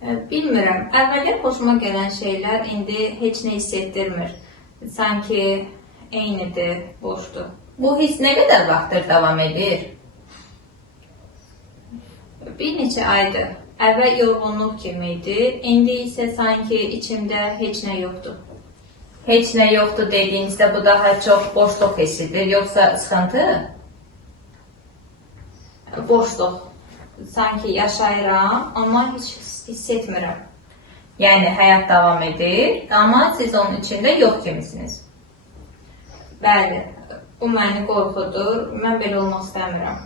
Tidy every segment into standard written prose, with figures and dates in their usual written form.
Bilmirəm, əvvəllər xoşuma gələn şeylər indi heç nə hiss etdirmir. Sanki eynidir, boşdur. Bu his nə qədər vaxtdır davam edir? Bir neçə aydır. Əvvəl yorğunluq kimi idi, indi isə sanki içimdə heç nə yoxdur. Heç nə yoxdur dediyinizdə bu daha çox boşluq hissidir, yoxsa sıxıntı? Boşluq. Sanki yaşayıram, amma heç hiss etmirəm. Yəni həyat davam edir, amma siz onun içində yox kimisiniz. Bəli, bu məni qorxudur, mən belə olmaq istəmirəm.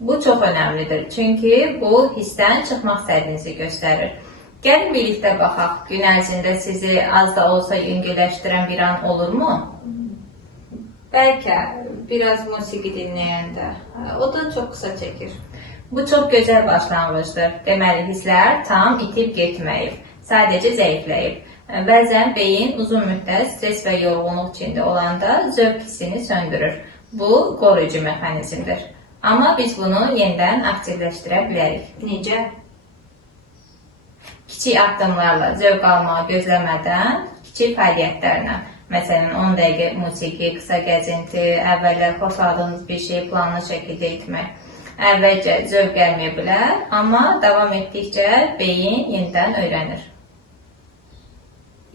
Bu çox önəmlidir, çünki bu hissdən çıxmaq istədiyinizi göstərir. Gəlin birlikdə baxaq, gün ərzində sizi az da olsa yüngülləşdirən bir an olurmu? Bəlkə biraz musiqi dinləyəndə, o da çox qısa çəkir. Bu çox gözəl başlanğıcdır. Deməli, hisslər tam itib getməyib, sadəcə zəifləyib. Bəzən beyin uzun müddət stres və yorğunluq içində olanda zövq hissini söndürür. Bu, qoruyucu mexanizmdir. Amma biz bunu yenidən aktivləşdirə bilərik. Necə? Kiçik addımlarla zövq almağı gözləmədən, kiçik fəaliyyətlərlə, məsələn 10 dəqiqə musiqi, qısa gəzinti, əvvəllər xoşladığınız bir şeyi planlı şəkildə etmək. Əvvəlcə zövq gəlməyə bilər, amma davam etdikcə beyin yenidən öyrənir.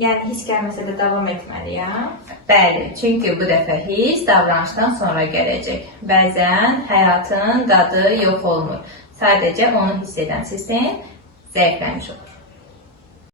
Yəni hiss gəlməsə də davam etməliyəm? Bəli, çünki bu dəfə hiss davranışdan sonra gələcək. Bəzən həyatın dadı yox olmur. Sadəcə onu hiss edən sistem zəifləmiş olur.